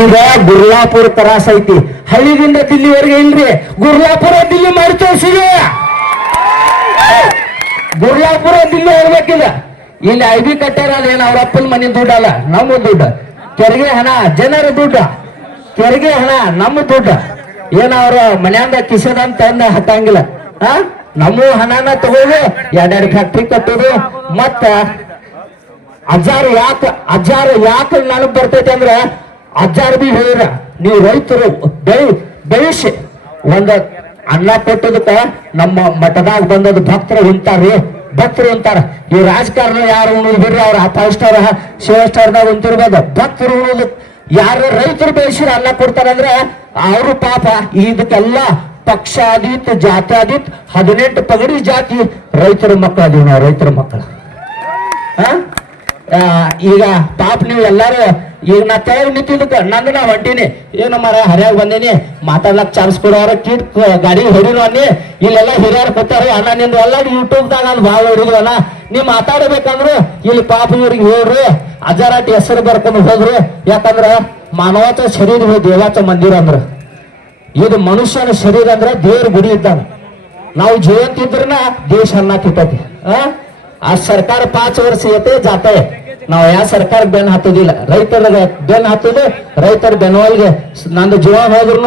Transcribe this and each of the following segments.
ಈಗ ಗುರ್ಲಾಪುರ ತ್ರಾಸ ಐತಿ ಹಳ್ಳಿದಿಂದ ದಿಲ್ಲಿವರೆಗೆ ಇಲ್ರಿ. ಗುರ್ಲಾಪುರ ದಿಲ್ಲಿ ಮಾಡಿ ತೋರಿಸಿದೆ ಗುರ್ಲಾಪುರ ದಿಲ್ಲಿ ಹೋಗ್ಬೇಕಿಲ್ಲ. ಇಲ್ಲಿ ಐ ಬಿ ಕಟ್ಟಾರ ಏನ್ ಅವ್ರ ಅಪ್ಪನ ಮನೆ ದುಡ್ಡಲ್ಲ ನಮ್ಮ ದುಡ್ಡು. ತೆರಿಗೆ ಹಣ, ಜನರ ದುಡ್ಡು. ತೆರಿಗೆ ಹಣ, ನಮ್ಮ ದುಡ್ಡು. ಏನ ಅವ್ರ ಮನ್ಯಾಂದ ಕಿಸದಂತ ತಂದ ಹತ್ತಂಗಿಲ್ಲ. ಆ? ನಮ್ಮ ಹಣನ ತಗೋದು ಎರಡೆರಡು ಫ್ಯಾಕ್ಟ್ರಿ ಕಟ್ಟೋದು ಮತ್ತ ಅಜ್ಜಾರು ಯಾಕ ಅಜ್ಜಾರು ಯಾಕ ನನಗ್ ಬರ್ತೈತಿ ಅಂದ್ರ, ಅಜ್ಜಾರು ಬಿ ಹೇಳಿದ್ರ, ನೀವು ರೈತರು ಬೆಳಿ, ಬೆಳೆಸಿ. ಒಂದ ಅನ್ನ ಕೊಟ್ಟದಕ್ಕ ನಮ್ಮ ಮಠದಾಗ ಬಂದದ ಭಕ್ತರು ಉಂಟಾರ್ರಿ ಭಕ್ತರು ಉಂಟಾರ. ಈ ರಾಜಕಾರಣ ಯಾರು ಉಣ್ಣೋದು ಬಿಡ್ರಿ ಅವ್ರ ಫೈವ್ ಸ್ಟಾರ್ ಸೇವ್ ಸ್ಟಾರ್ದಾಗ ಉಂಟಿರ್ಬೋದು ಭಕ್ತರು ಉಣ್ಣೋದು ಯಾರು ರೈತರು ಬೆಳೆಸಿರ ಅನ್ನ ಕೊಡ್ತಾರಂದ್ರೆ ಅವರು ಪಾಪ ಇದಕ್ಕೆಲ್ಲ ಜಾತಿ ಅದಿತ್ ಹದಿನೆಂಟು ಪಗಡಿ ಜಾತಿ ರೈತರ ಮಕ್ಕಳ ನಾವು, ರೈತರ ಮಕ್ಕಳ. ಈಗ ಪಾಪ ನೀವು ಎಲ್ಲಾರು ಈಗ ನಾ ತೆಳಗ್ ನಿಂತಿದ್ದಕ್ಕೆ, ನಂದು ನಾ ಹೊಂಟೀನಿ. ಏನು ಮರ ಹರಿಯಾಗ ಬಂದೀನಿ. ಮಾತಾಡ್ಲಕ್ ಚಾನ್ಸ್ ಕೊಡೋರು, ಕಿಟ್ ಗಾಡಿ ಹೊಡಿನೋ ಅನ್ನಿ. ಇಲ್ಲೆಲ್ಲ ಹಿರಿಯರು ಕೂತಾರ, ಅಣ್ಣ ನಿಂದು ಎಲ್ಲ ಯೂಟ್ಯೂಬ್ದಾಗ ನಾನು ಭಾಳ ಅಣ್ಣ ನೀವ್ ಮಾತಾಡ್ಬೇಕಂದ್ರು, ಇಲ್ಲಿ ಪಾಪ ಇವ್ರಿಗೆ ಹೇಳ್ರಿ. ಅಜಾರಾಟಿ ಹೆಸರು ಬರ್ಕೊಂಡು ಹೋಗ್ರಿ. ಯಾಕಂದ್ರ ಮಾನವಾಚ ಶರೀರ ದೇವಾಚ ಮಂದಿರ ಅಂದ್ರ. ಇದು ಮನುಷ್ಯನ ಶರೀರ ಅಂದ್ರೆ ದೇವ್ರ ಗುಡಿ ಇದ್ದಾನೆ. ನಾವು ಜೀವಂತ ಇದ್ರನ ದೇಶ ಅನ್ನ ಕಿಟ್ಟತಿ ಆ ಸರ್ಕಾರ ಪಾಚ್ ವರ್ಷ ಜಾತೆ ನಾವು ಯಾವ ಸರ್ಕಾರ ಬೆನ್ ಹತ್ತೋದಿಲ್ಲ. ರೈತರ ಬೆನ್ ಹತ್ತೋದು, ರೈತರ ಬೆನ್ನವಲ್ಗೆ ನಂದು ಜೀವ ಹೋದ್ರು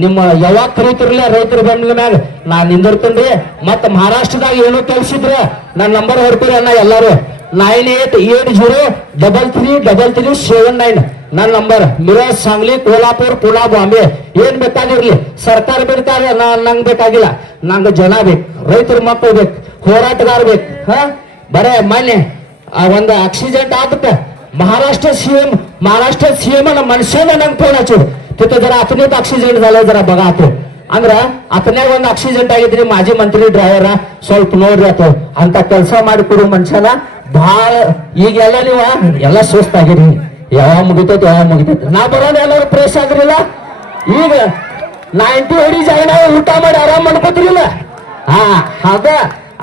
ನಿಮ್ಮ ಯಾವಾಗ ಕರೀತಿರ್ಲಿ ರೈತರ ಬೆನ್ನ ಮ್ಯಾಗ. ನಾ ನಿಂದಿರ್ತೀನಿ ಮತ್ತ ಮಹಾರಾಷ್ಟ್ರದಾಗ ಏನೋ ಕೆಲ್ಸಿದ್ರೆ ನನ್ನ ನಂಬರ್ ಹೊರತೀರಿ ಅಣ್ಣ ಎಲ್ಲಾರು. Nine eight eight zero double three double three seven nine. ನನ್ನ ನಂಬರ್. ಮಿರಾಜ್ ಸಾಂಗ್ಲಿ ಕೋಲ್ಹಾಪುರ್ ಪುಣಾ ಬಾಂಬೆ. ಏನ್ ಬೇಕಾಗಿರ್ಲಿ. ಸರ್ಕಾರ ಬೇಕಾದ್ರೆ ನಾ ನಂಗ್ ಬೇಕಾಗಿಲ್ಲ. ನಂಗೆ ಜನ ಬೇಕು. ರೈತರ ಮಕ್ಕಳು ಬೇಕು. ಹೋರಾಟಗಾರ ಬೇಕು. ಹಾ? ಬರೇ, ಮೊನ್ನೆ ಆ ಒಂದು ಆಕ್ಸಿಡೆಂಟ್ ಆದಪ್ಪ महाराष्ट्र सीएम महाराष्ट्र सीएम ನಮ್ಮ ಮನುಷ್ಯನ ನಂಗೆ ಫೋನ್ ಹಚ್ಚು. तिथं जरा आतण्यात ऑक्सिजन ಅಲ್ಲ जरा बघा ಆತು. ಅಂದ್ರ ಆತನ್ಯಾಗ ಒಂದು ಆಕ್ಸಿಡೆಂಟ್ ಆಗಿದ್ರಿ, ಮಾಜಿ ಮಂತ್ರಿ ಡ್ರೈವರ ಸ್ವಲ್ಪ ನೋಡ್ರಿ ಆತು. ಅಂತ ಕೆಲಸ ಮಾಡಿಕೊಡು ಮನುಷ್ಯನ. ಭಾಳ, ಈಗೆಲ್ಲ ನೀವ ಎಲ್ಲ ಸುಸ್ತಾಗಿರಿ. ಯಾವ ಮುಗಿತೈತಿ ಯಾವ ಮುಗಿತೈತಿ. ನಾ ಬರೋಣ ಎಲ್ಲರೂ ಪ್ರೇಸ್ ಆಗಿರಿಲ್ಲ ಈಗ ನಾ ಇಂಟಿ ಹೊಡಿ ಜಾಗ ಊಟ ಮಾಡಿ ಆರಾಮ್ ಮಾಡ್ಕೋತಿರಿಲ್ಲ. ಹಾ, ಹಾಗ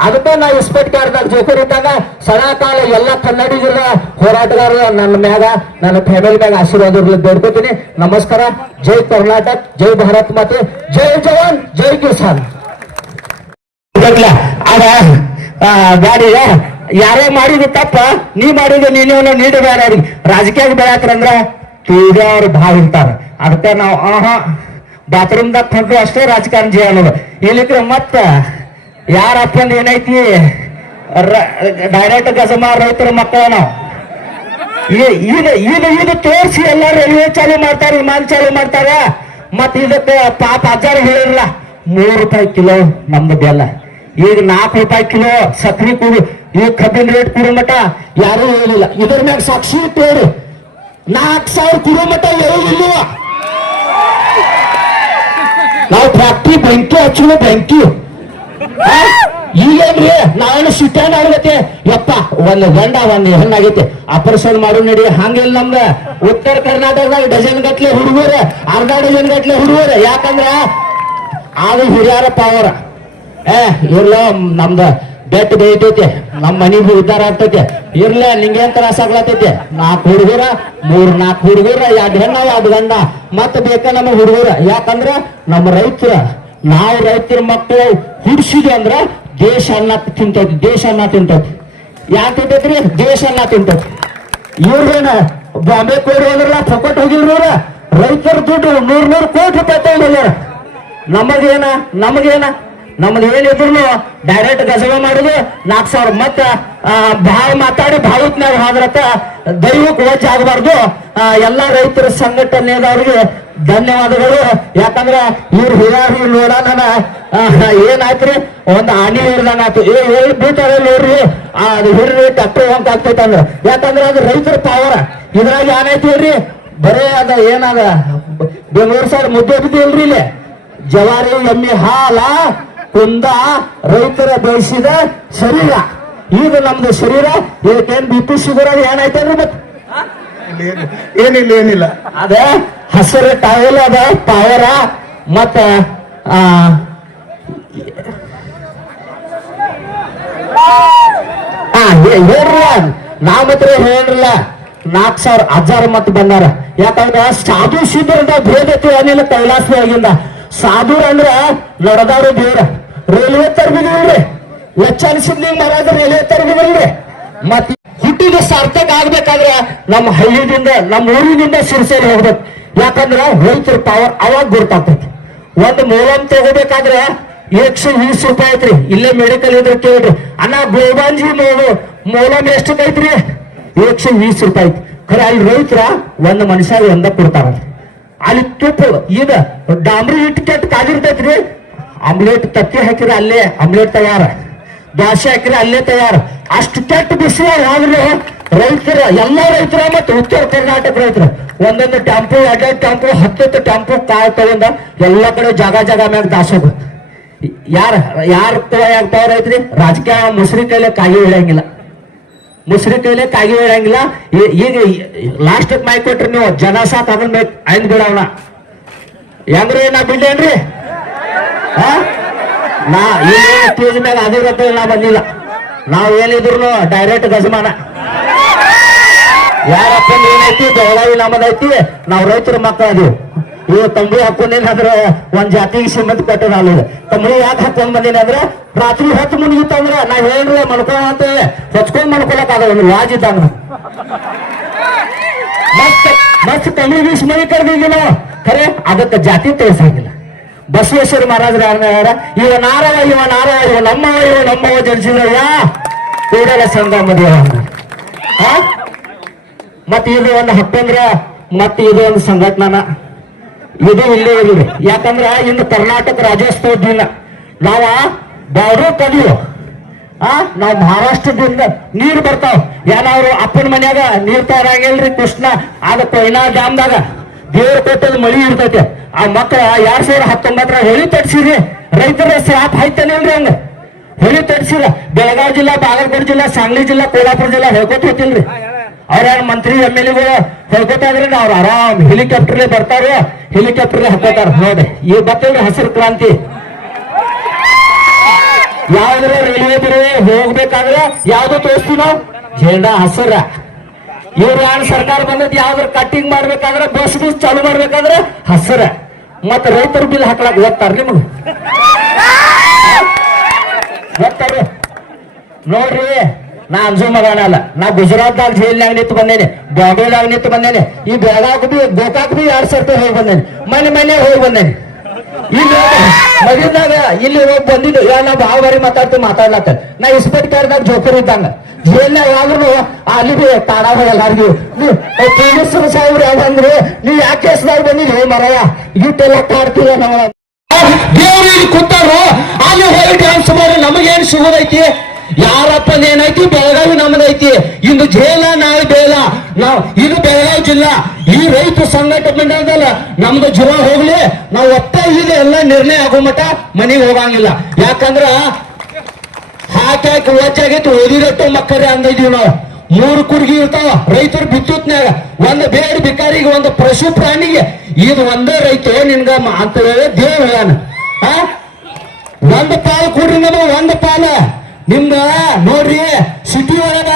ಅದಕ್ಕೆ ನಾ ಇಸ್ಪೆಟ್ ಕಾರ್ದಾಗ ಜೋಕರ್ ಇದ್ದಾಗ, ಸದಾ ಕಾಲ ಎಲ್ಲ ಕನ್ನಡಿಗರ ಹೋರಾಟಗಾರರ ನನ್ನ ಮ್ಯಾಗ, ನನ್ನ ಫ್ಯಾಮಿಲಿ ಮ್ಯಾಗ ಆಶೀರ್ವಾದ ಬೇಡ್ಕೋತೀನಿ. ನಮಸ್ಕಾರ. ಜೈ ಕರ್ನಾಟಕ, ಜೈ ಭಾರತ್ ಮಾತೆ, ಜೈ ಜವಾನ್, ಜೈ ಕಿಸಾನ್. ಅದ ಗಾಡಿಗ ಯಾರೇ ಮಾಡಿದ ತಪ್ಪ. ನೀ ಮಾಡಿದ ನೀನು ನೀಡಬೇಡ ರಾಜಕೀಯ ಬೆಳಕ್ರಂದ್ರ ಅಂದ್ರ ಅವ್ರು ಭಾವ ಇರ್ತಾರ. ಅದಕ್ಕೆ ನಾವು, ಆಹಾ ಬಾತ್ರೂಮ್ದಾಗ ತಂದ್ರು ಅಷ್ಟೇ ರಾಜಕಾರಣ ಜೀವನ ಇಲ್ಲಿದ್ರೆ ಮತ್ತ ಯಾರ ಏನೈತಿ? ಡೈರೆಕ್ಟ್ ಗಜಮಾರ್ ರೈತರ ಮಕ್ಕಳ ನಾವು ಇದು ಇದು ತೋರಿಸಿ ಎಲ್ಲ ರೈಲ್ವೆ ಚಾಲು ಮಾಡ್ತಾರ, ವಿಮಾನ ಚಾಲು ಮಾಡ್ತಾರ. ಮತ್ ಇದಕ್ಕೆ ಪಾಪ ಅಜ್ಜಾರ ಹೇಳಿರಲ್ಲ ಮೂರು ರೂಪಾಯಿ ಕಿಲೋ ನಮ್ದು ಬೆಲ್ಲ. ಈಗ ನಾಲ್ಕು ರೂಪಾಯಿ ಕಿಲೋ ಸಕ್ರಿ ಕೂಡು, ಈಗ ಕಬ್ಬಿನ ರೇಟ್ ಕೂಡ ಮಟ ಯಾರೂ ಹೇಳಿಲ್ಲ. ಇದ್ರ ಮ್ಯಾಗ ಸಾಕ್ಷಿ ಇಟ್ಟೇರಿ ನಾಲ್ಕು ಸಾವಿರ ಕಿಲೋ ಮಟ ಹೇಳಿಲ್ಲ ನಾವು ಫ್ಯಾಕ್ಟ್ರಿ ಬೆಂಕಿ ಹಚ್ಚಲು ಬೆಂಕಿ? ಈಗೇನ್ರಿ ನಾವೇನು ಸಿಟ್ಟಾನ ಆಗತ್ತೆ ಯಪ್ಪ, ಒಂದು ಗಂಡ, ಒಂದ್ ಹೆಣ್ಣಾಗೈತೆ ಅಪರೇಷನ್ ಮಾಡು ನಡಿ. ಹಂಗಿಲ್ಲ ನಮ್ದ ಉತ್ತರ ಕರ್ನಾಟಕದಾಗ ಡಜನ್ ಗಟ್ಲೆ ಹುಡುಗರ, ಅರ್ಧ ಡಜನ್ ಗಟ್ಲೆ ಹುಡುಗರ. ಯಾಕಂದ್ರ? ಅದು ಹಿರಿಯರ ಪಾವರ. ಏ, ಇರ್ಲ, ನಮ್ದ ಬೆಟ್ ಬೇಯ್ತೈತೆ. ನಮ್ಮ ಮನಿಗೂ ಉದ್ದಾರ ಆಗ್ತೈತೆ. ಇರ್ಲ, ನಿಂಗೇನ್ ತ್ರಾಸ ಆಗ್ಲತ್ತೈತೆ? ನಾಲ್ಕು ಹುಡುಗರ, ಮೂರ್ ನಾಲ್ಕು ಹುಡುಗರ, ಎರಡ್ ಹೆಣ್ಣ, ಎರಡ್ ಗಂಡ. ಮತ್ತೆ ಬೇಕ ನಮ್ಮ ಹುಡುಗರ. ಯಾಕಂದ್ರ? ನಮ್ಮ ರೈತರ. ನಾವು ರೈತರ ಮಕ್ಕಳು ಹುಡ್ಸಿದ್ವಿ ಅಂದ್ರೆ ದೇಶ ಅನ್ನ ತಿಂತೈತಿ, ದೇಶ ಅನ್ನ ತಿಂತೈತಿ. ಯಾಕೆ ತಿಂತೈತ್ರಿ? ದೇಶ ಅನ್ನ ತಿಂತೈತಿ. ಇವ್ರೇನ ಬಾಂಬೆ ಕೋರಿ ಹೋದ್ರಲ್ಲ, ಫೊಕಟ್ ಹೋಗಿಲ್ರ ರೈತರ ದುಡ್ಡು ನೂರ್ ನೂರ್ ಕೋಟಿ ರೂಪಾಯಿ ತಗೊಂಡ್ರ ನಮಗೇನ ನಮಗೇನ? ನಮ್ದು ಏನಿದ್ರು ಡೈರೆಕ್ಟ್ ಗಸವ ಮಾಡುದು ನಾಲ್ಕು ಸಾವಿರ ಮತ್ತ ಭಾಳ ಮಾತಾಡಿ ಭಾವತ್ನಾಗ ಹಾದ್ರತ ದೈವಕ್ಕೆ ವಜ್ಜ ಆಗಬಾರ್ದು. ಎಲ್ಲ ರೈತರ ಸಂಘಟನೆದವ್ರಿಗೆ ಧನ್ಯವಾದಗಳು. ಯಾಕಂದ್ರ ಇವ್ರು ಹಿರಿಯರು ನೋಡೋಣ ಏನಾಯ್ತ್ರಿ? ಒಂದ್ ಆನಿ ಏಳು ಏ ಹೇಳಿ ಬೀಳ್ತಾರೆ ನೋಡ್ರಿ. ಅದು ಹಿಡ್ರಿ ತಪ್ಪು ಅಂತ ಆಗ್ತೈತಂದ್ರೆ ಯಾಕಂದ್ರೆ ಅದು ರೈತರ ಪವರ್ ಇದ್ರಾಗ ಏನೈತಿ ಹೇಳ್ರಿ? ಬರೇ ಅದ ಏನದ, ಬೆಂಗಳೂರು ಸೈಡ್ ಮುದ್ದೆ ಬಿದ್ದಿಲ್ರಿ ಇಲ್ಲಿ. ಜವಾರಿ, ಎಮ್ಮೆ, ಹಾಲ, ಕುಂದ ರೈತರ ಬೆಳೆಸಿದ ಶರೀರ. ಈಗ ನಮ್ದು ಶರೀರ. ಇದಕ್ಕೇನ್ ಬಿ ಪಿ ಶುಗರ್ ಏನಾಯ್ತಂದ್ರೆ ಮತ್ತೆ? ಏನಿಲ್ಲ ಏನಿಲ್ಲ. ಅದ ಹಸಿರು ಟಾವೆಲ್ ಅದ ಪವರ ಮತ್ತ, ಆ ಹೇಳ್ರಲ್ಲ ಮಾತ್ರ ಹೇಳ್ರಲ್ಲ. ನಾಲ್ಕು ಸಾವಿರ ಹಜಾರ್ ಮತ್ ಬಂದಾರ. ಯಾಕಂದ್ರ ಸಾಧು ಸಿದ್ಧರದ ಭೇದ ಏನಿಲ್ಲ ಕೈಲಾಸವಾಗಿಂದ ಸಾಧುರ ಅಂದ್ರ ನಡದಾರು ದೇವ್ರ ರೈಲ್ವೆ ತರ್ಬಿದಿಲ್ರಿ ಲಕ್ಷಾನ್ ನೀವು ಮಹಾರಾಜ ರೈಲ್ವೆ ತರ್ಬಿದಿಲ್ರಿ ಮತ್ ಹುಟ್ಟಿದ ಸಾರ್ಥಕ ಆಗ್ಬೇಕಾದ್ರೆ ನಮ್ಮ ಹಳ್ಳಿದಿಂದ, ನಮ್ಮ ಊರಿನಿಂದ ಸಿರಿಸೇರಿ ಹೋಗ್ಬೇಕು. ಯಾಕಂದ್ರ ರೈತರ ಪವರ್ ಅವಾಗ ಗೊತ್ತಾಗ್ತೈತಿ ಒಂದ್ ಮೂಲಮ್ ತಗೋಬೇಕಾದ್ರೆ ಏಕ್ಶೋ ವೀಸ್ ರೂಪಾಯಿ ಐತ್ರಿ. ಇಲ್ಲೇ ಮೆಡಿಕಲ್ ಇದ್ರೆ ಕೇಳ್ರಿ. ಅಣ್ಣ ಗೋಬಾಂಜಿ ನೋಡು ಮೂಲಮ್ ಎಷ್ಟಕ್ಕೈತ್ರಿ ಏಕ್ಶೋ ವೀಸ್ ರೂಪಾಯಿ ಐತಿ. ಖರೆ, ಅಲ್ಲಿ ರೈತರ ಒಂದು ಮನುಷ್ಯ, ಒಂದ ಕೊಡ್ತಾರ ಅಲ್ಲಿ ತುಪ್ಪ ಈಗ ಡಾಂಬ್ರಿ ಹಿಟ್ಟು ಕೆಟ್ಟ ಕಾದಿರ್ತೈತ್ರಿ. ಆಮ್ಲೆಟ್ ತತ್ತಿ ಹಾಕಿದ್ರೆ ಅಲ್ಲೇ ಆಮ್ಲೆಟ್ ತಯಾರ. ದೋಸೆ ಹಾಕಿದ್ರೆ ಅಲ್ಲೇ ತಯಾರು. ಅಷ್ಟು ಕೆಟ್ಟ ಬಿಸಿಲಾಗ ಆದ್ರೆ ರೈತರ, ಎಲ್ಲ ರೈತರ ಮತ್ತು ಉತ್ತರ ಕರ್ನಾಟಕ ರೈತರು, ಒಂದೊಂದು ಟೆಂಪೋ, ಎರಡೆರಡು ಟೆಂಪೋ, ಹತ್ತತ್ತು ಟೆಂಪೋ ಕಾಳು ತಗೊಂಡ ಎಲ್ಲ ಕಡೆ ಜಾಗ ಜಾಗ ಮ್ಯಾಗ ದಾಸೋಗ ಯಾರ ಯಾರ ತಯಾರ ಪವರ್ ಐತ್ರಿ ರಾಜಕೀಯ ಮುಸ್ರಿ ಕೈಲೆ ಕಾಗಿ ಹೇಳಂಗಿಲ್ಲ ಮುಸ್ರಿ ಕೈಲೆ ಕಾಗಿ ಹೇಳಂಗಿಲ್ಲ ಈಗ ಲಾಸ್ಟ್ ಮೈ ಕೊಟ್ರಿ ನೀವು, ಜನ ಸಾತ್ ಅದನ್ನ ಐದ್ ಬಿಡವನ ಹೆಂಗ್ರಿ ನಾ ಬಿಡ್ಲೇನ್ರಿ? ಆ? ನಾ ಇಲ್ಲಿ ಸ್ಟೇಜ್ ಮೇಲೆ ಅದಿರತ್ತೆ ನಾ ಬಂದಿಲ್ಲ. ನಾವು ಏನಿದ್ರು ಡೈರೆಕ್ಟ್ ಗಜಮಾನ. ಯಾರಪ್ಪ ಏನೈತಿ ಬೆಳಗಾವಿ ನಮ್ಮದೈತಿ ನಾವು ರೈತರ ಮಕ್ಕಳ ಅದೀವಿ. ಇವ್ ತಂಬಳಿ ಹಾಕೊಂಡೇನಾದ್ರ ಒಂದ್ ಜಾತಿಗೆ ಶ್ರೀಮಂತ ಕಟ್ಟದ ಅಲ್ಲ ತಂಬಳಿ ಯಾಕೆ ಹಾಕೊಂಡ್ ಬಂದಿನ ಅಂದ್ರೆ ರಾತ್ರಿ ಹೊತ್ತು ಮುಳುಗಿತ್ತಂದ್ರ ನಾ ಹೇಳ್ರಿ ಮಲ್ಕೊ ಅಂತ ಹೊಚ್ಕೊಂಡ್ ಮಲ್ಕೊಳಕ್ ಆಗಲ್ಲ, ಒಂದು ವಾಜ್ ಇದ್ದಂಗ. ಮಸ್ತ್ ಮಸ್ತ್ ತಂಬಳಿ ಬೀಸ್ ಮನೆ ಕರೆದಿದ್ವಿ ಖರೆ, ಅದಕ್ಕೆ ಜಾತಿ ತೋರಿಸಂಗಿಲ್ಲ. ಬಸವೇಶ್ವರ ಮಹಾರಾಜರ ಯಾರ ಇವ ನಾರವ ಇವ ನಾರವ, ಇವ ನಮ್ಮವ ಇವ ನಮ್ಮವ ಜನಿಸಿದ್ರಯ್ಯ ಕೂಡಲ ಸಂಗಮ ಮದುವೆ ಆ? ಮತ್ ಇದು ಒಂದು ಹತ್ತಂದ್ರ, ಮತ್ತೆ ಇದು ಒಂದು ಸಂಘಟನಾ ಇದು ಇಲ್ಲೇ ಇಲ್ರಿ ಯಾಕಂದ್ರ ಇನ್ನು ಕರ್ನಾಟಕ ರಾಜ್ಯೋತ್ಸವ ದಿನ ನಾವ ಬಾರು ಕಲಿಯು. ಆ? ನಾವ್ ಮಹಾರಾಷ್ಟ್ರದಿಂದ ನೀರು ಬರ್ತಾವ. ಏನಾದ್ರು ಅಪ್ಪನ ಮನ್ಯಾಗ ನೀರ್ ತಯಾರಾಗಿಲ್ರಿ ಕೃಷ್ಣ ಆಗ ಕೊಯ್ನಾ ಡ್ಯಾಮ್ದಾಗ ದೇವ್ರ ಕೊಟ್ಟದ ಮಳಿ ಇರ್ತೈತೆ. ಆ ಮಕ್ಕಳ ಎರಡ್ ಸಾವಿರ ಹತ್ತೊಂಬತ್ತರ ಹೊಳಿ ತಡ್ಸಿರಿ. ರೈತರ ಸ್ಯಾಪ್ ಹಾಯ್ತಾನಿಲ್ರಿ ಹಂಗ? ಹೊಳಿ ತಡ್ಸಿರ. ಬೆಳಗಾವಿ ಜಿಲ್ಲಾ, ಬಾಗಲಕೋಟೆ ಜಿಲ್ಲಾ, ಸಾಂಗ್ಲಿ ಜಿಲ್ಲಾ ಕೋಲಾಪುರ ಜಿಲ್ಲಾ ಹೇಳ್ಕೊತ ಹೋತಿಲ್ರಿ ಅವ್ರ ಮಂತ್ರಿ, ಎಂ ಎಲ್ ಎಗಳು ಹೇಳ್ಕೊತಾದ್ರಿ ಅವ್ರು ಆರಾಮ್ ಹೆಲಿಕಾಪ್ಟರ್ಲೆ ಬರ್ತಾರ. ಹೆಲಿಕಾಪ್ಟರ್ಲೆ ಹಾಕೋತಾರ ನೋಡಿ ಈ ಬರ್ತೇವ್ರಿ ಹಸಿರು ಕ್ರಾಂತಿ. ಯಾವ್ದ್ರ ರೈಲ್ವೆ ಹೋಗ್ಬೇಕಾದ್ರೆ ಯಾವ್ದು ತೋರಿಸ್ತೀವಿ ನಾವು? ಜೇಂಡಾ ಹಸರ. ಇವ್ರ ಯಾನ್ ಸರ್ಕಾರ ಬಂದದ್ ಯಾವ್ದ್ರ ಕಟ್ಟಿಂಗ್ ಮಾಡ್ಬೇಕಾದ್ರೆ ಬಸ್ ಬಸ್ ಚಾಲು ಮಾಡ್ಬೇಕಾದ್ರೆ ಹಸರ. ಮತ್ತ ರೈತರು ಬಿಲ್ ಹಾಕ್ಲಾಕ್ ಓದ್ತಾರ ನಿಮ್ಗೆ? ಓದ್ತಾರ ನೋಡ್ರಿ ನಾ ಅಂಜು ಮಗನ ಅಲ್ಲ. ನಾ ಗುಜರಾತ್ದಾಗ ಜೈಲ್ನಾಗ ನಿಂತು ಬಂದೇನೆ ಬಾಂಬೆದಾಗ ನಿಂತು ಬಂದೇನೆ, ಈ ಬೆಳಗಾವ್ ಬಿ ಗೋಕಾಕ್ ಬಿ ಎರಡ್ ಸರ್ತಿ ಹೋಗಿ ಬಂದೇನೆ. ಮನೆ ಮನೆ ಹೋಗಿ ಬಂದೇನೆ. ಮಗಿದಾಗ ಇಲ್ಲಿ ಹೋಗಿ ಬಂದಿದ್ದು ಯಾವ ಭಾಳ ಬಾರಿ ಮಾತಾಡ್ತೀವಿ ಮಾತಾಡ್ಲತ್ತ ನಾ ಇಸ್ಪೆಕ್ಟರ್ದಾಗ ಜೋಕರ್ ಇದ್ದಂಗ. ಎಲ್ಲ ಯಾವ್ದು ಅಲ್ಲಿ ಬಿ ತಾಡ ಎಲ್ಲಾರ್ಗಿ. ಪೊಲೀಸ್ ಸಾಹೇಬ್ರು ಯಾವಂದ್ರೆ ನೀವ್ ಯಾಕೆ ಕೇಸ್ದಾಗ ಬಂದಿದ್ರಿ ಮರಯ ಇಟ್ಟೆಲ್ಲ ಕಾಡ್ತೀವ ನಾವು ದೇವ್ರು ಇಲ್ಲಿ ಕೂತಾರೋ, ಅಲ್ಲಿ ಹೋಗಿ ಡ್ಯಾನ್ಸ್ ಮಾಡಿ, ನಮಗೇನ್ ಸಿಗೋದೈತಿ? ಯಾರಪ್ಪ ಏನೈತಿ ಬೆಳಗಾವಿ ನಮ್ದೈತಿ ಇಂದು ಜೇಲ, ನಾಳೆ ಬೇಲ. ನಾವು ಇದು ಬೆಳಗಾವಿ ಜಿಲ್ಲಾ. ಈ ರೈತ ಸಂಘಟನೆ ನಮ್ದು ಜ್ವರ ಹೋಗ್ಲಿ. ನಾವು ಒಟ್ಟ ಇದೆ ಎಲ್ಲ ನಿರ್ಣಯ ಆಗೋ ಮಟ್ಟ ಮನೆಗೆ ಹೋಗಂಗಿಲ್ಲ. ಯಾಕಂದ್ರ ಹಾಕಿ ಹಾಕಿ ಓಚಾಗೈತಿ ಓದಿರಟ್ಟು ಮಕ್ಕಳೇ ಅಂದಿದೀವಿ ನಾವು. ಮೂರು ಕುರ್ಗಿ ಇರ್ತಾವ, ರೈತರು ಬಿತ್ತುತ್ನಾಗ ಒಂದು ಬೇಡ ಬಿಕಾರಿಗೆ ಒಂದು ಪಶು ಪ್ರಾಣಿಗೆ. ಇದು ಒಂದೇ ರೈತ ನಿನ್ಗ ಅಂತ ಹೇಳಿ ದೇವ್ ಹೇಳ? ಒಂದು ಪಾಲು ಕೊಡ್ರಿ ನಮಗೆ, ಒಂದು ಪಾಲ. ನಿಮ್ದ ನೋಡ್ರಿ ಸಿಟಿ ಒಳಗ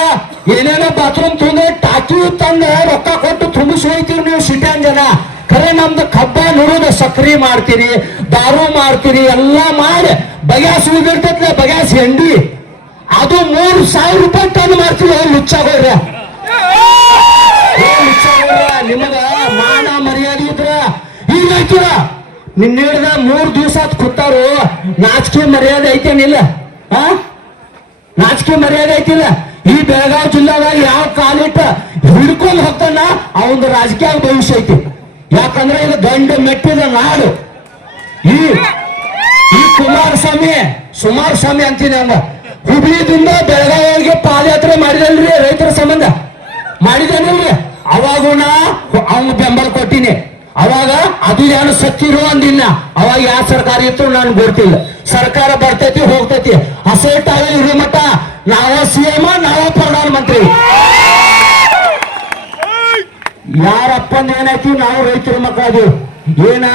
ಏನೇನೋ ಬಾತ್ರೂಮ್ ತುಂಬ ಟಾಕಿ ತಂದ ರೊಕ್ಕ ಕೊಟ್ಟು ತುಂಬಿಸಿ ಹೋಯ್ತೀವಿ ನೀವು ಸಿಟಿ ಜನ ಖರೆ ನಮ್ದು ಕಬ್ಬ ನುರುದ ಸಕ್ರಿ ಮಾಡ್ತೀರಿ, ದಾರು ಮಾಡ್ತೀರಿ, ಎಲ್ಲ ಮಾಡಿ ಬಗ್ಯಾಸ್ ಉಳಿದಿರ್ತೈತಿ ಬಗ್ಯಾಸ್ ಹೆಂಡಿ. ಅದು ಮೂರು ಸಾವಿರ ರೂಪಾಯಿ ಟನ್ ಮಾಡ್ತೀವಿ ಲುಚ್ಚಾಗೋರ್ಯ ನಿಮಗ ಮಾನ ಮರ್ಯಾದೆ ಇದ್ರ ಈಗ ನಿನ್ನ ಹಿಡ್ದ ಮೂರು ದಿವಸ ಕೂತಾರು. ನಾಚಿಕೆ ಮರ್ಯಾದೆ ಐತೇನಿಲ್ಲ. ಆ? ನಾಚಿಕೆ ಮರ್ಯಾದೆ ಐತಿಲ್ಲ. ಈ ಬೆಳಗಾವಿ ಜಿಲ್ಲಾದಾಗ ಯಾವ ಕಾಲಿಟ್ಟ ಹಿಡ್ಕೊಂಡು ಹೋಗ್ತಾನ ಅವನ ರಾಜಕೀಯ ಭವಿಷ್ಯ ಐತಿ. ಯಾಕಂದ್ರೆ ಇದು ಗಂಡ ಮೆಟ್ಟಿದ ನಾಡು. ಈ ಈ ಕುಮಾರಸ್ವಾಮಿ, ಸುಮಾರಸ್ವಾಮಿ ಅಂತೀನಿ ಅಂದ. ಹುಬ್ಳಿದಿಂದ ಬೆಳಗಾವಿಗೆ ಪಾದಯಾತ್ರೆ ಮಾಡಿದಲ್ರಿ ರೈತರ ಸಂಬಂಧ. ಮಾಡಿದನಿಲ್ರಿ? ಅವಾಗೂ ನಾ ಅವ್ನ ಬೆಂಬಲ ಕೊಟ್ಟಿನಿ. ಅವಾಗ ಅದು ಏನು ಸತ್ತಿರೋ ಅಂದಿಲ್ಲ ಅವಾಗ ಯಾವ ಸರ್ಕಾರ ಇತ್ತು ನಾನು ಗೊತ್ತಿಲ್ಲ. ಸರ್ಕಾರ ಬರ್ತೈತಿ, ಹೋಗ್ತೈತಿ. ಹಸೇಟ್ ಇರೋ ಮಟ್ಟ. ನಾವ ಸಿ ಎಂ ನಾವ ಪ್ರಧಾನ ಮಂತ್ರಿ ಯಾರಪ್ಪಂದ ಏನಾಯ್ತು ನಾವು ರೈತರ ಮಕ್ಕಳು ಏನ?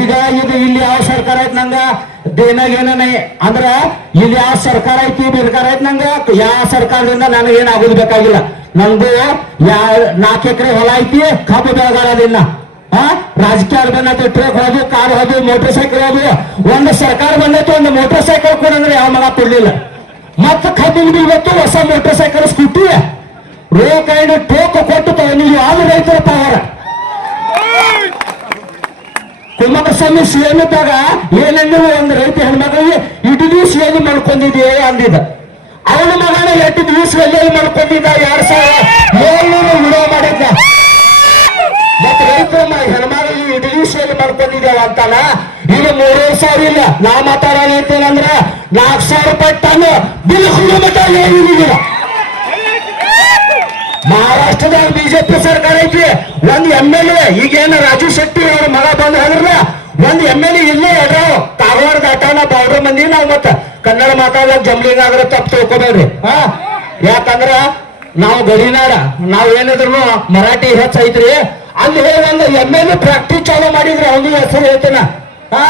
ಈಗ ಇದು ಇಲ್ಲಿ ಯಾವ ಸರ್ಕಾರ ಐತ್ ನಂಗ? ದೇನಾಗ ಅಂದ್ರ ಇಲ್ಲಿ ಯಾವ ಸರ್ಕಾರ ಐತಿ ಬಿರ್ಕಾರ ಐತ್ ನಂಗ? ಯಾವ ಸರ್ಕಾರದಿಂದ ನನಗೇನ್ ಆಗೋದು ಬೇಕಾಗಿಲ್ಲ. ನಂದು ಯಾ ನಾಲ್ಕು ಎಕರೆ ಹೊಲ ಐತಿ, ಕಬ್ಬು ಬೆಳಗಾಳದಿನ್ನ ಆ ರಾಜಕೀಯ ಬಂದೈತಿ ಟ್ರಕ್ ಹೋದು ಕಾರ್ ಹೋದು ಮೋಟರ್ ಸೈಕಲ್ ಹೋದು ಒಂದು ಸರ್ಕಾರ ಬಂದೈತಿ, ಒಂದು ಮೋಟರ್ ಸೈಕಲ್ ಕೊಡಂದ್ರೆ ಯಾವ ಮಗ ಕೊಡ್ಲಿಲ್ಲ. ಮತ್ತ ಕಬ್ಬಿನ ಇವತ್ತು ಹೊಸ ಮೋಟರ್ ಸೈಕಲ್ ಸ್ಕೂಟಿ. ರೋ ಕೈಂಡ್ ಟೋಕ್ ಕೊಟ್ಟು ತಗೊಂಡಿದ್ವಿ ಅದು ರೈತರ ಪವರ್ ಕುಮಾರಸ್ವಾಮಿ ಸಿಎಂ ಇದ್ದಾಗ ಏನಂದ್ರೆ ಒಂದು ರೈತ ಹೆಣ್ಮಗಳಿಗೆ ಇಡೀ ದಿವಸ ಏನು ಅಂದಿದ ಅವನ ಮಗನ ಎಂಟು ದಿವಸ ಎಲ್ಲೆಲ್ಲಿ ಮಾಡ್ಕೊಂಡಿದ್ದ? ಎರಡ್ ಸಾವಿರ ಏಳ್ನೂರು ವಿಡಿಯೋ ಮಾಡಿದ್ದ. ಮತ್ತೆ ರೈತರ ಮ- ಹೆಣ್ಮಗಳಿಗೆ ಇಡೀ ದಿವಸ ಎಲ್ಲಿ ಮಾಡ್ಕೊಂಡಿದ್ದೇವ ಅಂತಾನ ಈಗ ಮೂರೇ ಸಾವಿರ ಇಲ್ಲ ನಾ ಮಾತಾಡೋಣ ಅಂತೇನಂದ್ರ ನಾಲ್ಕು ಸಾವಿರ ರೂಪಾಯಿ ಟನ್ ಬಿಲ್ ಏನಿಲ್ಲ ಮಹಾರಾಷ್ಟ್ರದಾಗ ಬಿಜೆಪಿ ಸರ್ಕಾರ ಐತಿ ಒಂದ್ ಎಂ ಎಲ್ ಎ ಈಗೇನ ರಾಜು ಶೆಟ್ಟಿ ಅವ್ರ ಮಗ ಬಂದ್ ಹೇಳಿದ್ರ ಒಂದ್ ಎಂ ಎಲ್ ಎ ಇಲ್ಲೇ ಹೇಳೋ ಕಾರವಾರ ದಾಟಾನ ಬಾವ್ರ ಮಂದಿ ನಾವ್ ಮತ್ತ ಕನ್ನಡ ಮಾತಾಡಕ್ ಆದ್ರೆ ತಪ್ಪು ತಿಳ್ಕೊಬೇಡ್ರಿ ಹಾ ಯಾಕಂದ್ರ ನಾವು ಗಡಿನಾಡ ನಾವ್ ಏನಿದ್ರು ಮರಾಠಿ ಹೆಚ್ಚ ಐತ್ರಿ ಅಲ್ಲಿ ಒಂದು ಎಂ ಎಲ್ ಪ್ರಾಕ್ಟೀಸ್ ಚಾಲೂ ಮಾಡಿದ್ರೆ ಅವನಿಗೆ ಹೆಸರು ಹೇಳ್ತೇನ. ಹಾ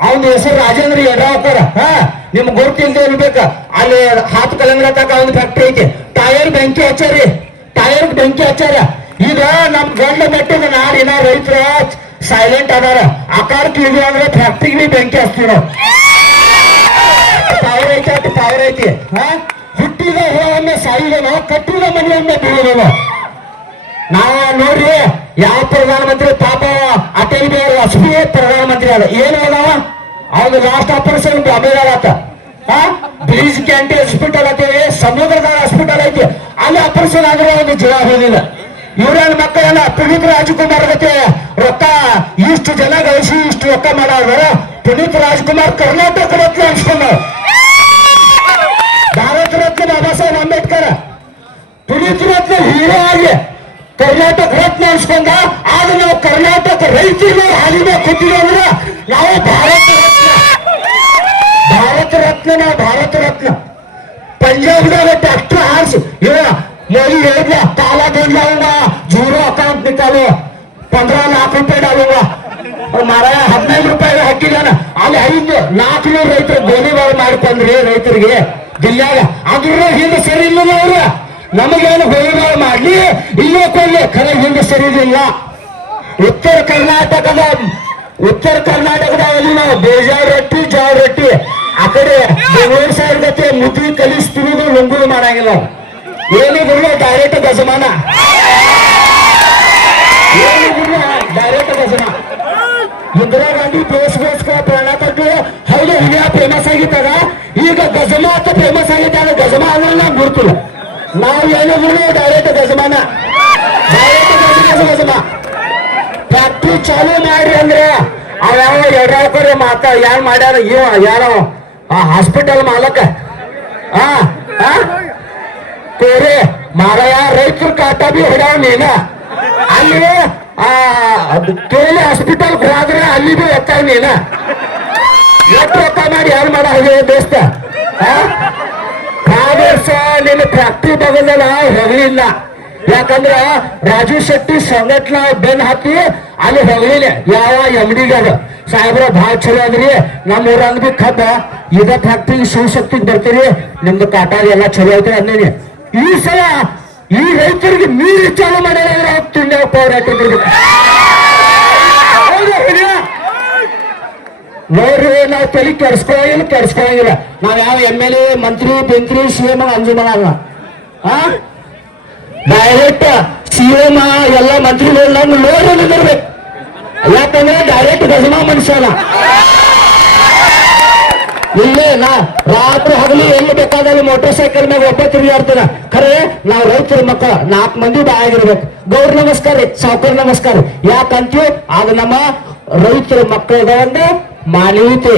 ಅವನ ಹೆಸರು ರಾಜೇಂದ್ರ ಯಡ್ರಾವಕರ್. ಹಾ ನಿಮ್ ಗೊತ್ತಿಲ್ದೆ ಇರ್ಬೇಕ. ಅಲ್ಲಿ ಹಾತ್ ಕಲಂಗ್ರ ತಕ ಒಂದು ಫ್ಯಾಕ್ಟ್ರಿ ಐತಿ. ಟೈರ್ ಬೆಂಕಿ ಹಚ್ಚಾರಿ. ಟೈರ್ ಬೆಂಕಿ ಹಚ್ಚಾರ ಈಗ ನಮ್ ಗಂಡ ಮಟ್ಟದ ನಾಡಿನ ರೈತರ ಸೈಲೆಂಟ್ ಅದಾರ. ಆಕಾರ ಕಿವಿ ಅಂದ್ರೆ ಫ್ಯಾಕ್ಟ್ರಿಗೆ ಬೆಂಕಿ ಹಚ್ತೀವಿ ನಾವು. ಐತಿ ಅಟ್ ಐತಿ. ಹಾ, ಹುಟ್ಟಿದ ಒಮ್ಮೆ ಸಾಯಿದನ ಕಟ್ಟಿದ ಮನೆಯೊಮ್ಮೆ ಬೀಳಿದವ. ನಾ ನೋಡ್ರಿ, ಯಾವ ಪ್ರಧಾನಮಂತ್ರಿ, ಪಾಪ ಅಟಲ್ ಬಿಹಾರಿ ವಾಜಪೇಯಿ ಪ್ರಧಾನಮಂತ್ರಿ ಅದ ಏನು ಅದಾವ ಅವ್ನು ಲಾಸ್ಟ್ ಆಪರೇಷನ್ ಬಾಂಬೆದಾಗ ಆತ. ಹಾ ಬ್ರಿಡ್ಜ್ ಕ್ಯಾಂಟಿ ಹಾಸ್ಪಿಟಲ್ ಐತಿ ಸಮುದ್ರದ ಹಾಸ್ಪಿಟಲ್ ಐತಿ. ಅಲ್ಲಿ ಆಪರೇಷನ್ ಆದ್ರೆ ಒಂದು ಜೀವ ಹೋಗಿಲ್ಲ ಇವ್ರೇನ್ ಮಕ್ಕಳೆಲ್ಲ ಪುನೀತ್ ರಾಜ್ಕುಮಾರ್ ಗತೆ ರೊಕ್ಕ ಇಷ್ಟು ಜನ ಗಳಿಸಿ ಇಷ್ಟು ರೊಕ್ಕ ಮಾಡಾದ್ರ ಪುನೀತ್ ರಾಜ್ಕುಮಾರ್ ಕರ್ನಾಟಕ ರತ್ನ ಅನ್ಸ್ಕೊಂಡ ಭಾರತ ರತ್ನ ಬಾಬಾ ಸಾಹೇಬ್ ಅಂಬೇಡ್ಕರ್. ಪುನೀತ್ ರತ್ನ ಹೀರೋ ಆಗಿ ಕರ್ನಾಟಕ ರತ್ನ ಅನ್ಸ್ಕೊಂಡ ಆಗ ನಾವು ಕರ್ನಾಟಕ ರೈತರ ಹಾಲಿನ ಕೊಟ್ಟಿರೋ ಅಂದ್ರೆ ನಾವು ಭಾರತ ರತ್ನ. ಭಾರತ ರತ್ನ, ನಾವು ಭಾರತ ರತ್ನ. ಪಂಜಾಬ್ದಾಗ ಡಾಕ್ಟರ್ ಹಾರ್ಸ್ ಇವ ಮೋದಿ ಹೇಳಿದ್ಲ ತಾಲ ಬಂದ್ಲಾವಂಗ ಜೂರೋ ಅಕೌಂಟ್ ನಿಕಾಲು ಪಂದ್ರ ನಾಲ್ಕು ರೂಪಾಯಿ ಡಾಲುವ ಮಾರ ಹದಿನೈದು ರೂಪಾಯಿ ಹಾಕಿದಾನ ಅಲ್ಲಿ ಐದು, ನಾಲ್ಕು ನೂರು ರೈತರು ಗೋಲಿಬಾರ್ ಮಾಡ್ಕೊಂಡ್ರಿ ರೈತರಿಗೆ ಜಿಲ್ಲೆಯಾಗ. ಅದ್ರ ಹಿಂದೆ ಸರಿ ಇಲ್ಲ ಅವ್ರ. ನಮಗೇನು ಗೋಲಿಬಾರ್ ಮಾಡ್ಲಿ? ಇಲ್ಲೇ ಕೊಲ್ಲಿ ಕರೆ ಹಿಂದೆ ಸರಿದಿಲ್ಲ ಉತ್ತರ ಕರ್ನಾಟಕದ, ಉತ್ತರ ಕರ್ನಾಟಕದಲ್ಲಿ ನಾವು ಬೇಜಾರ್ ರೊಟ್ಟಿ ಜೋಳ ರೊಟ್ಟಿ ಆ ಕಡೆ ಬೆಂಗಳೂರು ಸಾವಿರ ಗತೆ ಮುದ್ರಿ ಕಲಿಸ್ತೀವಿ ಮಾಡಂಗಿಲ್ಲ ಏನು ಗುರು ಡೈರೆಕ್ಟ್ ಗಜಮಾನ ಏನಿದ್ರು ಡೈರೆಕ್ಟ್ ಗಜಮಾನ ಇಂದಿರಾ ಗಾಂಧಿ ದೇಶಗೋಸ್ಕರ ಪ್ರಾಣ ಕೊಟ್ಟು ಹೌದು, ಹಿರಿಯ ಫೇಮಸ್ ಆಗಿದ್ದಾಗ ಈಗ ಗಜಮಾ ಫೇಮಸ್ ಆಗಿದ್ದಾಗ ಗಜಮಾ ಅಂದ್ರೆ ನಾವು ಗುರ್ತಿಲ್ಲ. ನಾವು ಏನಾದ್ರು ಡೈರೆಕ್ಟ್ ಗಜಮಾನ ಫ್ಯಾಕ್ಟ್ರಿ ಚಾಲೂ ಮಾಡ್ರಿ ಅಂದ್ರೆ ಅವ ಎರಡಾಳ್ಕೊರಿ ಮಾತಾ ಯಾರು ಮಾಡ್ಯಾರ, ಇವ, ಯಾರೋ, ಆ ಹಾಸ್ಪಿಟಲ್ ಮಾಲಕ. ಆ? ತೋರಿ ಮಾರಯ್ಯ ರೈತರ ಕಾಟ ಬಿ ಹೊಡ್ಯಾವ ನೀನ ಅಲ್ಲಿ, ಆ ಕೇಳಿ ಹಾಸ್ಪಿಟಲ್ ಹೋದ್ರೆ ಅಲ್ಲಿ ಬಿ ಎತ್ತಾವ ನೀನ ಎಷ್ಟು ರೊಕ್ಕ ಮಾಡಿ ಯಾರು ಮಾಡ ದೋಸ್ತ ಆ? ಕಾವೇರ್ಸ ನಿನ್ನ ಫ್ಯಾಕ್ಟ್ರಿ ಭಾಗದಲ್ಲ ಹೊಗಳಿಲ್ಲ ಯಾಕಂದ್ರ ರಾಜು ಶೆಟ್ಟಿ ಸಂಘಟನಾ ಬೆನ್ ಹಾಕಿ ಅಲ್ಲಿ ಹೊಗಳಿಲ್ಲ ಯಾವ ಗಡ ಸಾಹೇಬ್ರ, ಭಾಳ ಚಲೋ ಅದ್ರಿ ನಮ್ಮ ಊರ ಬಿ ಕಬ್ಬ ಇದ ಫ್ಯಾಕ್ಟ್ರಿ ಶಿವಶಕ್ತಿ ಬರ್ತೀರಿ ನಿಮ್ದು ಕಾಟ ಎಲ್ಲ ಚಲೋ ಐತ್ರಿ ಅಂದೇನಿ ಈ ಸಲ ಈ ರೈತರಿಗೆ ನೀರು ಚಾಲು ಮಾಡ್ಯಾರ ತಿಂಡಿ ಹೋರಾಟ ನೋಡ್ರಿ, ನಾವು ತಲೆ ಕೆಡ್ಸ್ಕೊಳಂಗಿಲ್ಲ ಕೆಡ್ಸ್ಕೊಳಂಗಿಲ್ಲ. ನಾವ್ ಯಾವ ಎಂ ಎಲ್ ಎ ಮಂತ್ರಿ, ಬೆಂತ್ರಿ, ಸಿ ಎಂ ಅಂಜುಮನ ಅಲ್ಲ. ಡೈರೆಕ್ಟ್ ಸಿ ಎಂ ಎಲ್ಲ ಮಂತ್ರಿಗಳು ನಮ್ಮ ನೋಡ್ರಿ ಯಾಕಂದ್ರೆ ಡೈರೆಕ್ಟ್ ಗಜಮಾ ಮನುಷ್ಯನ ಇಲ್ಲೇ ನಾ ರಾತ್ರಿ ಹಗಲಿ ಎಲ್ಲಿ ಬೇಕಾದಲ್ಲಿ ಮೋಟರ್ ಸೈಕಲ್ ಮ್ಯಾಗ ಒಬ್ಬ ತಿರುಗಾಡ್ತಾನ. ಖರೆ, ನಾವು ರೈತರ ಮಕ್ಕಳ ನಾಲ್ಕು ಮಂದಿ ಬಾಯಾಗಿರ್ಬೇಕು. ಗೌರ್ ನಮಸ್ಕಾರ ರೀ ನಮಸ್ಕಾರ ಯಾಕಂತೀವಿ ಅದು ನಮ್ಮ ರೈತರ ಮಕ್ಕಳಿಗೆ ಒಂದು ಮಾನವೀಯತೆ.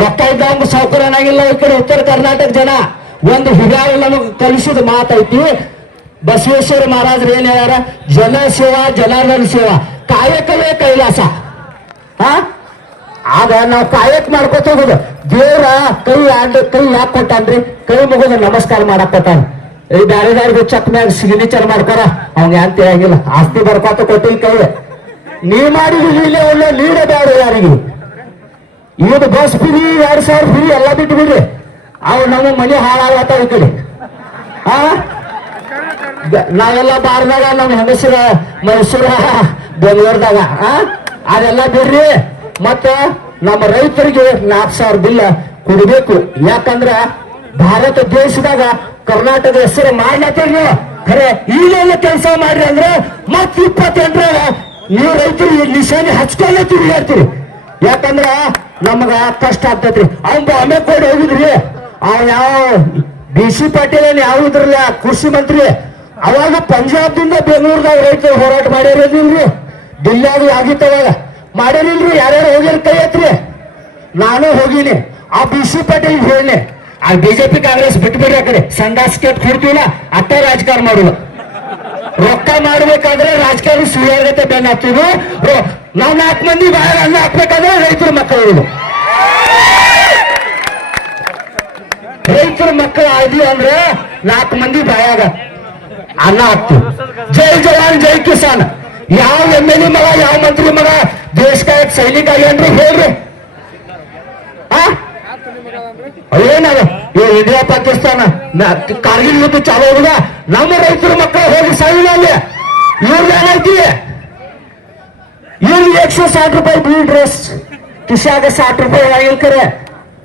ರೊಕ್ಕ ಇದ್ದಂಗ ಸೌಕರ್ಯನಾಗಿಲ್ಲ ಈ ಕಡೆ ಉತ್ತರ ಕರ್ನಾಟಕ ಜನ. ಒಂದು ನಮಗೆ ಕಲಿಸಿದ ಮಾತೈತಿ. ಬಸವೇಶ್ವರ ಮಹಾರಾಜರು ಏನ್ ಹೇಳ್ಯಾರ? ಜನ ಸೇವಾ ಜನಾರ್ದನ ಸೇವಾ. ಕಾಯಕವೇ ಕೈಲಾಸ. ಹಾ ಆಗ ನಾವು ಕಾಯಕ್ ಮಾಡ್ಕೊತ ಹೋಗುದು. ದೇವ್ರ ಕೈ ಆಡ್, ಕೈ ಯಾಕೆ ಕೊಟ್ಟಾನ್ರಿ? ಕೈ ಮುಗಿದ ನಮಸ್ಕಾರ ಮಾಡಕ್ ಈ ಬ್ಯಾರೆ ಬ್ಯಾರೆ ಚಕ್ ಮ್ಯಾಗ ಸಿಗ್ನೇಚರ್ ಮಾಡ್ಕೊರ. ಅವ್ನ ಅಂತ ಹೇಳಂಗಿಲ್ಲ ಆಸ್ತಿ ಬರ್ಕೋತ ಕೊಟ್ಟಿ ಕೈ. ನೀ ಮಾಡಿದ್ರು ಇಲ್ಲೇ ಒಳ್ಳೆ ನೀಡೇ ಬೇಡ ಯಾರಿಗೂ? ಇವತ್ತು ಬಸ್ ಫ್ರೀ ಎರಡ್ ಸಾವಿರ ಫ್ರೀ ಎಲ್ಲ ಬಿಟ್ಟು ಬಿಡ್ರಿ. ಅವು ನಮ್ಮ ಮನೆ ಹಾಳಾಗತ್ತಾವ ಈ ಆ? ನಾವೆಲ್ಲ ಬಾರ್ದಾಗ ನಮ್ಮ ಹೆಂಗಸರ ಮೈಸೂರ ಬೆಂಗಳೂರದಾಗ, ಆ? ಅದೆಲ್ಲ ಬಿಡ್ರಿ. ಮತ್ತ ನಮ್ಮ ರೈತರಿಗೆ ನಾಲ್ಕು ಸಾವಿರ ಬಿಲ್ ಕೊಡಬೇಕು. ಯಾಕಂದ್ರ ಭಾರತ ದೇಶದಾಗ ಕರ್ನಾಟಕ ಹೆಸರು ಮಾಡ್ಲತ್ತೀರಿ ಖರೆ ಈಗೆಲ್ಲ ಕೆಲಸ ಮಾಡ್ರಿ ಅಂದ್ರೆ ಮತ್ ಇಪ್ಪತ್ತೆಂಟರಾಗ ನೀವು ರೈತರು ನಿಶಾನೆ ಹಚ್ಕೊಂಡೇ ತಿರುಗಾಡ್ತೀರಿ ಯಾಕಂದ್ರ ನಮಗ ಕಷ್ಟ ಆಗ್ತೈತ್ರಿ. ಅವ್ನ್ ಬಾಂಬೆ ಕೊಡಿ ಹೋಗಿದ್ರಿ. ಅವ್ ಯಾವ ಡಿ ಸಿ ಪಾಟೀಲ್ ಯಾವ ಇದ್ರಲ್ಲ, ಕೃಷಿ ಮಂತ್ರಿ. ಅವಾಗ ಪಂಜಾಬ್ದಿಂದ ಬೆಂಗಳೂರದಾಗ ರೈತರು ಹೋರಾಟ ಮಾಡ್ಯಾರಿಲ್ರಿ ಆಗಿತ್ತು ಅವಾಗ. ಮಾಡ್ಯಾರಿಲ್ರಿ ಯಾರ್ಯಾರು ಹೋಗ್ಯಾರ ಕೈ ಐತ್ರಿ ನಾನು ಹೋಗಿನಿ. ಆ ಬಿ ಸಿ ಪಾಟೀಲ್ ಹೇಳಿನಿ ಆ ಬಿಜೆಪಿ ಕಾಂಗ್ರೆಸ್ ಬಿಟ್ಬಿಡ್ರಿ ಆ ಕಡೆ. ಸಂಡಾಸ್ ಕೊಡ್ತೀವಿ ಅಟ್ಟ ರಾಜಕಾರಣ ಮಾಡುದು. ರೊಕ್ಕ ಮಾಡ್ಬೇಕಾದ್ರೆ ರಾಜಕೀಯ ಸುಳ್ಯಾಗತ್ತೆ ಬೆನ್ನ ಹಾಕ್ತೀವಿ ನಾವ್ ನಾಲ್ಕು ಮಂದಿ ಬಾಯ ಅನ್ನ ಹಾಕ್ಬೇಕಾದ್ರೆ ರೈತರ ಮಕ್ಕಳು ರೈತರ ಮಕ್ಕಳು ಆದ್ವಿ ಅಂದ್ರೆ ನಾಲ್ಕು ಮಂದಿ ಬಾಯಾಗ ಅನ್ನ ಹಾಕ್ತೀವಿ. ಜೈ ಜವಾನ್, ಜೈ ಕಿಸಾನ್. ಯಾವ ಎಂ ಎಲ್ ಎ ಮಗ, ಯಾವ ಮಂತ್ರಿ ಮಗ ದೇಶ ಕಾಯಕ್ ಸೈನಿಕ ಆಗ್ಯಾನ್ರಿ ಹೇಳ್ರಿ. ಆ? ಏನಾಗ? ಇವಾಗ ಇಂಡಿಯಾ ಪಾಕಿಸ್ತಾನ ಕಾರ್ಗಿಲ್ ಯುದ್ಧ ಚಾಲು ಹುಡುಗ ನಮ್ಮ ರೈತರ ಮಕ್ಕಳು ಹೋಗಿ ಸಾವಿಲ್ಲ ಅಲ್ಲಿ? ಇವ್ರಿಗೆ ಏನೈತಿ ಇವ್ರಿಗೆ ಏಕ್ಶೋ ಸಾಠ ರೂಪಾಯಿ ಬ್ಲೂ ಡ್ರೆಸ್, ಕಿಶಾಗ ಸಾಟ್ ರೂಪಾಯಿ ಆಗಿಲ್ಕರೆ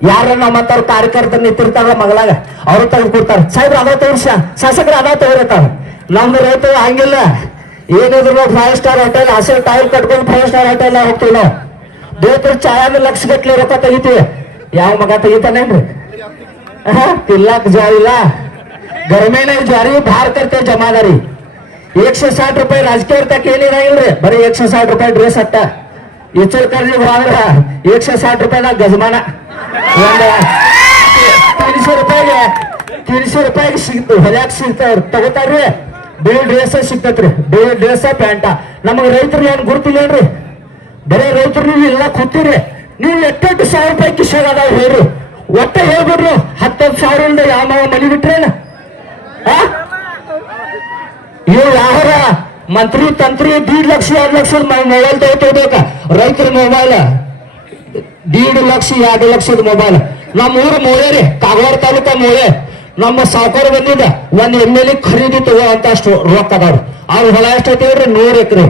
ಯಾರ ನಮ್ಮ ತರ ಕಾರ್ಯಕರ್ತರು ನಿಂತಿರ್ತಾರ ಮಗಳಾಗ ಅವ್ರು ತೆಗೆದು ಕೊಡ್ತಾರ. ಸಾಹೇಬ್ರ, ಅದ ತೋರ್ಸ ಶಾಸಕರು ಅದ ತಗೋತಾರ ನಮ್ಮ ರೈತರು ಹಂಗಿಲ್ಲ. ಏನಿದ್ರು ಫೈವ್ ಸ್ಟಾರ್ ಹೋಟೆಲ್ ಹಸಿರು ಟೈಲ್ ಕಟ್ಕೊಂಡು ಫೈವ್ ಸ್ಟಾರ್ ಹೋಟೆಲ್ ಹೋಗ್ತೀವಿ ನಾವು. ಬೇಕರು ಚಾಯಾನ ಲಕ್ಷ ಗಟ್ಲೆ ರೊಕ್ಕ ತೆಗಿತೀವಿ. ಯಾವ ಮಗ ತೆಗಿತಾನೇನ್ರಿ ಆಹಾ, ತಿಲ್ಲಕ್ ಜಾರಿಲ್ಲ ಗರ್ಮೇನ ಜಾರಿ ಬಾರ್ करते जमादारी एकशे साठ रुपये राजकीय तक ಏನಿರಂಗಿಲ್ರಿ ಬರೀ एकशे साठ रुपये ಡ್ರೆಸ್ ಅಟ್ಟ ಇಚ್ಚಲ್ಕರ್ಜಿ ಹೋದ್ರ एकशे साठ रुपये ಗಜಮಾನ ಒಂದ तीनशे ರೂಪಾಯಿಗೆ तीनशे ರೂಪಾಯಿಗೆ ಸಿಗ್ತು ಹೊಲ್ಯಾಕ ಸಿಗ್ತಾವ್ರಿ ತಗೋತಾರ್ರಿ ಬಿಳಿ ಡ್ರೆಸ್ ಸಿಗ್ತತ್ರಿ ಬಿಳಿ ಡ್ರೆಸ್ ಪ್ಯಾಂಟ ನಮಗ್ ರೈತರು ಏನ್ ಗುರ್ತಿಲ್ಲೇನ್ರಿ ಬರೀ ರೈತರು ನೀವು ಎಲ್ಲ ಕೂತೀರಿ ನೀವು ಎಟ್ಟೆಂಟು ಸಾವಿರ ರೂಪಾಯಿ ಕಿಶಾಗ ಅದಾವ ಹೇಳ್ರಿ ಒಟ್ಟ ಹೇಳ್ಬಿಡ್ರು ಹತ್ತತ್ತು ಸಾವಿರದಿಂದ ಯಾವ ಮನೆ ಬಿಟ್ರೇನ? ಇವ್ ಯಾರ ಮಂತ್ರಿ, ತಂತ್ರಿ, ದೀಡ್ ಲಕ್ಷ, ಎರಡು ಲಕ್ಷದ ಮೊಬೈಲ್ ತಗೋತಿರ್ಬೇಕ. ರೈತರ ಮೊಬೈಲ್ ದೀಡ್ ಲಕ್ಷ, ಎರಡು ಲಕ್ಷದ ಮೊಬೈಲ್ ನಮ್ಮ ಊರು ಮೂಳೆ ರೀ, ಕಾಗವಾಡ ತಾಲೂಕ ಮೂಳೆ ನಮ್ಮ ಸಾವುಕಾರ ಬಂದಿದ್ದ ಒಂದ್ ಎಂ ಎಲ್ ಖರೀದಿ ತಗೋ ಅಷ್ಟು ರೊಕ್ಕ ಅದಾವ್ರಿ. ಅವ್ರ ಹೊಲ ಎಷ್ಟೈತಿ ಹೇಳ್ರಿ, ನೂರ್ ಎಕರೆ.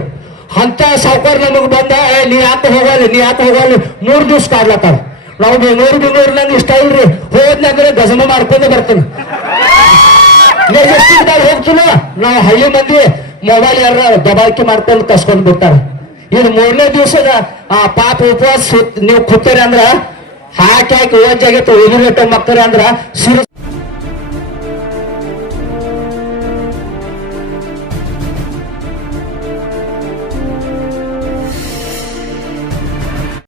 ಅಂತ ಸಾವುಕಾರ ನಮಗ್ ಬಂದ ನೀ ಆತ ಹೋಗಲಿ, ನೀ ಯಾಕ ಹೋಗಲಿ. ಮೂರ್ ದಿವ್ಸ ಕಾಡ್ಲತ್ತಾರ ನಾವು ಬೆಂಗಳೂರು ಬೆಂಗಳೂರು ನಂಗೆ ಇಷ್ಟ ಇಲ್ರಿ. ಹೋದ್ನಂದ್ರೆ ಗಜಮ ಮಾಡ್ಕೊಂಡು ಬರ್ತೀನಿ. ಹೋಗ್ತೀನ? ನಾವು ಹಳ್ಳಿ ಮಂದಿ ಮೊಬೈಲ್ ಯಾರ ದಬಾಯಿಕೆ ಮಾಡ್ಕೊಂಡು ಕಸ್ಕೊಂಡ್ ಬಿಡ್ತಾರ. ಇದು ಮೂರನೇ ದಿವಸದ ಆ ಪಾಪ ಉಪವಾಸ ನೀವು ಕೂತೀರಿ ಅಂದ್ರ ಹಾಕಿ ಹಾಕಿ ಓದ್ ಜಾಗೈತೆ ಉದುರಿಟ್ಟು ಮಕ್ಕಳು ಅಂದ್ರ ಸಿರು